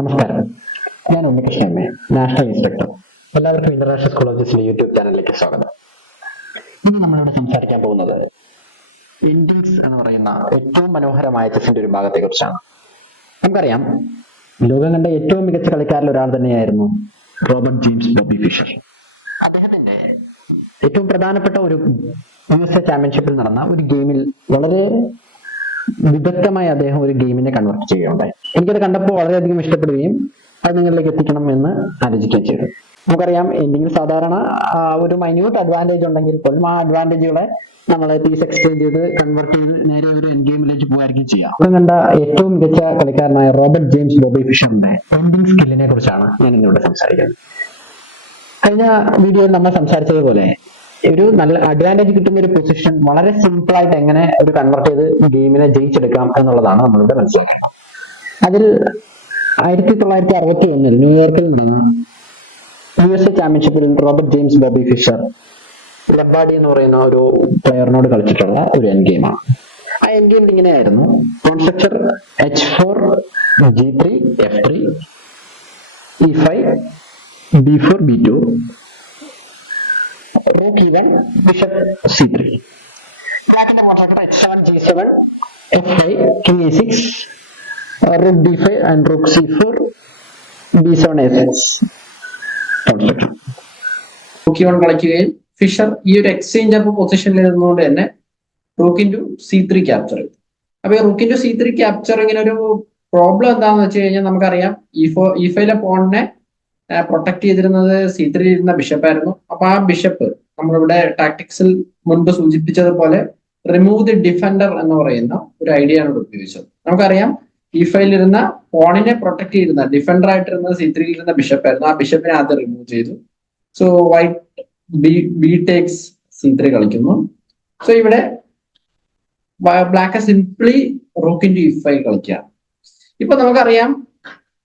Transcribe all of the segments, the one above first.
നമസ്കാരം, ഞാൻ Unnikrishnan, national inspector. എല്ലാവർക്കും ഇന്റർനാഷണൽ സ്കൂൾ ഓഫ് ജസ്റ്റിസിന്റെ യൂട്യൂബ് ചാനലിലേക്ക് സ്വാഗതം. ഇന്ന് നമ്മളിവിടെ സംസാരിക്കാൻ പോകുന്നത് എൻഡിങ്സ് എന്ന് പറയുന്ന ഏറ്റവും മനോഹരമായ ചെസ്സിന്റെ ഒരു ഭാഗത്തെ കുറിച്ചാണ്. നമുക്കറിയാം, ലോകം കണ്ട ഏറ്റവും മികച്ച കളിക്കാരിൽ ഒരാൾ തന്നെയായിരുന്നു റോബർട്ട് ജെയിംസ് ബോബി ഫിഷർ. അദ്ദേഹത്തിന്റെ ഏറ്റവും പ്രധാനപ്പെട്ട ഒരു USA ചാമ്പ്യൻഷിപ്പിൽ നടന്ന ഒരു ഗെയിമിൽ വളരെ വിദഗ്ധമായി അദ്ദേഹം ഒരു ഗെയിമിനെ കൺവേർട്ട് ചെയ്യുകയുണ്ടായി. എനിക്കത് കണ്ടപ്പോൾ വളരെയധികം ഇഷ്ടപ്പെടുകയും അത് നിങ്ങളിലേക്ക് എത്തിക്കണം എന്ന് ആലോചിക്കുകയും ചെയ്തു. നമുക്കറിയാം, എന്തെങ്കിലും സാധാരണ ഒരു മൈന്യൂട്ട് അഡ്വാൻറ്റേജ് ഉണ്ടെങ്കിൽ പോലും ആ അഡ്വാൻറ്റേജുകളെ നമ്മൾ പീസ് എക്സ്ചേഞ്ച് ചെയ്ത് കൺവേർട്ട് ചെയ്ത് നേരെ ഒരു എൻഡ് ഗെയിമിലേക്ക് പോകായിരിക്കും ചെയ്യാം. ലോകം കണ്ട ഏറ്റവും മികച്ച കളിക്കാരനായ റോബർട്ട് ജെയിംസ് ബോബി ഫിഷറിന്റെ എൻഡിങ് സ്കില്ലിനെ കുറിച്ചാണ് ഞാൻ ഇന്നിവിടെ സംസാരിക്കുന്നത്. കഴിഞ്ഞ വീഡിയോയിൽ നമ്മൾ സംസാരിച്ചതുപോലെ ഒരു നല്ല അഡ്വാൻറ്റേജ് കിട്ടുന്ന ഒരു പൊസിഷൻ വളരെ സിമ്പിൾ ആയിട്ട് എങ്ങനെ ഒരു കൺവേർട്ട് ചെയ്ത് ഗെയിമിനെ ജയിച്ചെടുക്കാം എന്നുള്ളതാണ് നമ്മളിവിടെ മനസ്സിലാക്കുന്നത്. അതിൽ 1961 ന്യൂയോർക്കിൽ നടന്ന USA ചാമ്പ്യൻഷിപ്പിൽ റോബർട്ട് ജെയിംസ് ബോബി ഫിഷർ ലംബാർഡി എന്ന് പറയുന്ന ഒരു പ്ലെയറിനോട് കളിച്ചിട്ടുള്ള ഒരു എൻഡ് ഗെയിമാണ്. ആ എൻഡ് ഗെയിമിൽ ഇങ്ങനെയായിരുന്നു: structure H4 G3 F3 E5 B4 B2 Rook E1 Bishop C3. ബ്ലാക്കിന്റെ പോർട്രേറ്റ് H7 G7 F5 King E6 Rook D5 and Rook C4 B7 A6. Rook E1 കളിക്കുകയും ഫിഷർ ഈ ഒരു എക്സ്ചേഞ്ച് അപ്പ് പൊസിഷനിൽ നിന്നുകൊണ്ട് തന്നെ റൂക്ക് ഇൻറ്റു C3 ക്യാപ്ചർ ചെയ്തു. അപ്പൊ ഈ റൂക്ക് ഇൻറ്റു C3 ക്യാപ്ചറിങ്ങിന് ഒരു പ്രോബ്ലം എന്താണെന്ന് വെച്ച് കഴിഞ്ഞാൽ നമുക്കറിയാം, E5 പോണിനെ പ്രൊട്ടക്ട് ചെയ്തിരുന്നത് C3 ഇരുന്ന ബിഷപ്പായിരുന്നു. അപ്പൊ ആ ബിഷപ്പ് നമ്മളിവിടെ ടാക്ടിക്സിൽ മുൻപ് സൂചിപ്പിച്ചതുപോലെ റിമൂവ് ദി ഡിഫൻഡർ എന്ന് പറയുന്ന ഒരു ഐഡിയ ആണ് ഇവിടെ ഉപയോഗിച്ചത്. നമുക്കറിയാം, E5 ഇരുന്ന പോണിനെ പ്രൊട്ടക്ട് ചെയ്യുന്ന ഡിഫൻഡർ ആയിട്ടിരുന്നത് C3 ഇരുന്ന ബിഷപ്പായിരുന്നു. ആ ബിഷപ്പിനെ ആദ്യം റിമൂവ് ചെയ്തു. So white B takes C3 കളിക്കുന്നു. സോ ഇവിടെ black simply rook into E5 കളിക്കുക. ഇപ്പൊ നമുക്കറിയാം,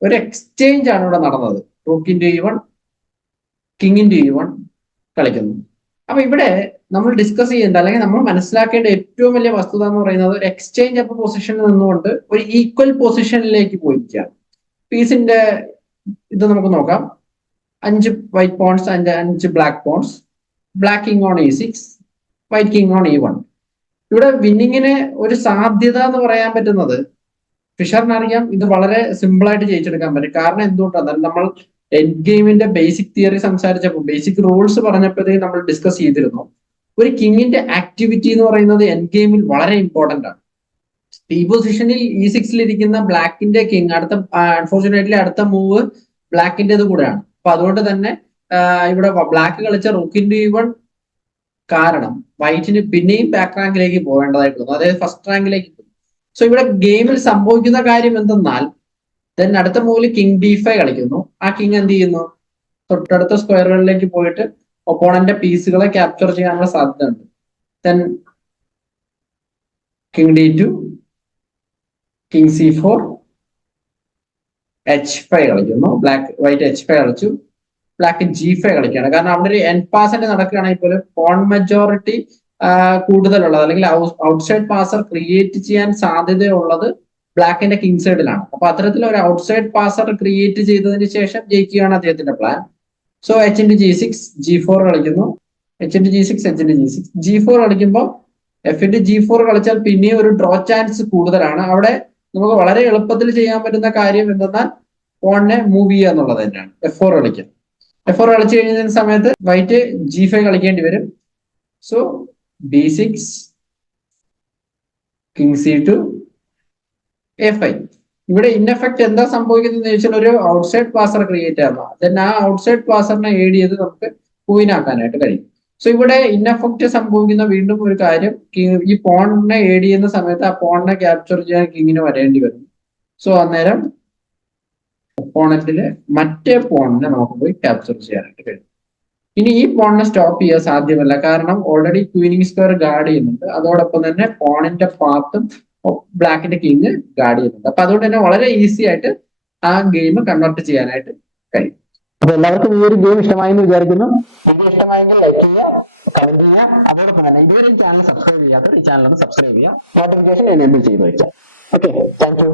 ഒരു എക്സ്ചേഞ്ച് ആണ് ഇവിടെ നടന്നത്. Rook into E1 king into E1 കളിക്കുന്നു. അപ്പൊ ഇവിടെ നമ്മൾ ഡിസ്കസ് ചെയ്യേണ്ട അല്ലെങ്കിൽ നമ്മൾ മനസ്സിലാക്കേണ്ട ഏറ്റവും വലിയ വസ്തുത എന്ന് പറയുന്നത്, ഒരു എക്സ്ചേഞ്ച് അപ്പ് പൊസിഷനിൽ നിന്നുകൊണ്ട് ഒരു ഈക്വൽ പൊസിഷനിലേക്ക് പോയിരിക്കുകയാണ്. പീസിന്റെ ഇത് നമുക്ക് നോക്കാം. 5 white pawns and 5 black pawns. Black king on E6, white king on E1. ഇവിടെ വിന്നിങ്ങിന് ഒരു സാധ്യത എന്ന് പറയാൻ പറ്റുന്നത്, ഫിഷറിനറിയാം ഇത് വളരെ സിമ്പിൾ ആയിട്ട് ജയിച്ചെടുക്കാൻ പറ്റും. കാരണം എന്തുകൊണ്ടാണ്, നമ്മൾ എൻഡ് ഗെയിമിന്റെ ബേസിക് തിയറി സംസാരിച്ചപ്പോൾ, ബേസിക് റൂൾസ് പറഞ്ഞപ്പോഴത്തേക്ക് നമ്മൾ ഡിസ്കസ് ചെയ്തിരുന്നു. ഒരു കിങ്ങിന്റെ ആക്ടിവിറ്റി എന്ന് പറയുന്നത് എൻഡ് ഗെയിമിൽ വളരെ ഇമ്പോർട്ടന്റ് ആണ്. ഈ പൊസിഷനിൽ E6 ഇരിക്കുന്ന ബ്ലാക്കിന്റെ കിങ് അൺഫോർച്ചുനേറ്റ്ലി അടുത്ത മൂവ് ബ്ലാക്കിന്റേത് കൂടെയാണ്. അപ്പൊ അതുകൊണ്ട് തന്നെ ഇവിടെ ബ്ലാക്ക് കളിച്ച റൂക്ക് ഇൻറ്റു E1 കാരണം വൈറ്റിന് പിന്നെയും ബാക്ക് റാങ്കിലേക്ക് പോകേണ്ടതായിട്ട് വന്നു, അതായത് ഫസ്റ്റ് റാങ്കിലേക്ക്. സോ ഇവിടെ ഗെയിമിൽ സംഭവിക്കുന്ന കാര്യം എന്തെന്നാൽ, ദെൻ അടുത്ത മൂവിൽ കിങ് D5 കളിക്കുന്നു. ആ കിങ് എന്ത് ചെയ്യുന്നു, തൊട്ടടുത്ത സ്ക്വയറുകളിലേക്ക് പോയിട്ട് ഒപ്പോണന്റെ പീസുകളെ ക്യാപ്ചർ ചെയ്യാനുള്ള സാധ്യത ഉണ്ട്. Then king D2, king C4, H5 കളിക്കുന്നു. വൈറ്റ് H5 കളിച്ചു. ബ്ലാക്ക് G5 കളിക്കുകയാണ്. കാരണം അവിടെ ഒരു എൻഡ് പാസിന്റെ നടക്കുകയാണെങ്കിൽ പോലും പോൺ മെജോറിറ്റി കൂടുതലുള്ളത് അല്ലെങ്കിൽ ഔട്ട്സൈഡ് പാസർ ക്രിയേറ്റ് ചെയ്യാൻ സാധ്യതയുള്ളത് ബ്ലാക്കിന്റെ കിങ് സൈഡിലാണ്. അപ്പൊ അത്തരത്തിൽ ഒരു ഔട്ട്സൈഡ് പാസർ ക്രിയേറ്റ് ചെയ്തതിന് ശേഷം ജയിക്കുകയാണ് അദ്ദേഹത്തിന്റെ plan. So H into G6 G4 കളിക്കുന്നു. H into G6 H into G6 G4 കളിക്കുമ്പോൾ F ഇൻറ്റു G4 കളിച്ചാൽ പിന്നെയും ഒരു ഡ്രോ ചാൻസ് കൂടുതലാണ്. അവിടെ നമുക്ക് വളരെ എളുപ്പത്തിൽ ചെയ്യാൻ പറ്റുന്ന കാര്യം എന്തെന്നാൽ പോണിനെ മൂവ് ചെയ്യുക എന്നുള്ളത് തന്നെയാണ്. F4 കളിക്കുക. F4 കളിച്ചു കഴിഞ്ഞ സമയത്ത് വൈറ്റ് G5 കളിക്കേണ്ടി വരും. So B6 king C2 A5. ഇവിടെ ഇൻ എഫക്ട് എന്താ സംഭവിക്കുന്നത് വെച്ചാൽ, ഒരു ഔട്ട്സൈഡ് പാസർ ക്രിയേറ്റ് ആകുക. ദെൻ ആ ഔട്ട്സൈഡ് പാസറിനെ ഏഡ് ചെയ്ത് നമുക്ക് ക്വീൻ ആക്കാനായിട്ട് കഴിയും. സോ ഇവിടെ ഇൻ എഫക്ട് സംഭവിക്കുന്ന വീണ്ടും ഒരു കാര്യം, ഈ പോണിനെ ഏഡ് ചെയ്യുന്ന സമയത്ത് ആ പോണിനെ ക്യാപ്ചർ ചെയ്യാൻ കിങ്ങിന് വരേണ്ടി വരും. സോ അന്നേരം ഒപ്പോണന്റില് മറ്റേ പോണിനെ നമുക്ക് പോയി ക്യാപ്ചർ ചെയ്യാനായിട്ട് കഴിയും. ഇനി ഈ പോണിനെ സ്റ്റോപ്പ് ചെയ്യാൻ സാധ്യമല്ല, കാരണം ഓൾറെഡി ക്വീനിങ് സ്ക്വയർ ഗാർഡ് ചെയ്യുന്നുണ്ട്. അതോടൊപ്പം തന്നെ പോണിന്റെ പാത്തും ബ്ലാക്കിന്റെ കിങ് ഗാർഡ് ചെയ്യുന്നുണ്ട്. അപ്പൊ അതുകൊണ്ട് തന്നെ വളരെ ഈസി ആയിട്ട് ആ ഗെയിം കൺവേർട്ട് ചെയ്യാനായിട്ട് കഴിയും. അപ്പൊ എല്ലാവർക്കും ഈ ഒരു ഗെയിം ഇഷ്ടമായെന്ന് വിചാരിക്കുന്നു. വീഡിയോ ഇഷ്ടമായെങ്കിൽ ലൈക്ക് ചെയ്യുക, കമന്റ് ചെയ്യുക. അതോടൊപ്പം തന്നെ ഇതുവരെ ചാനൽ സബ്സ്ക്രൈബ് ചെയ്യാത്തവർ ഈ ചാനൽ ഒന്ന് സബ്സ്ക്രൈബ് ചെയ്യുക, നോട്ടിഫിക്കേഷൻ എനേബിൾ ചെയ്ത് വെച്ചാൽ. Okay, thank you.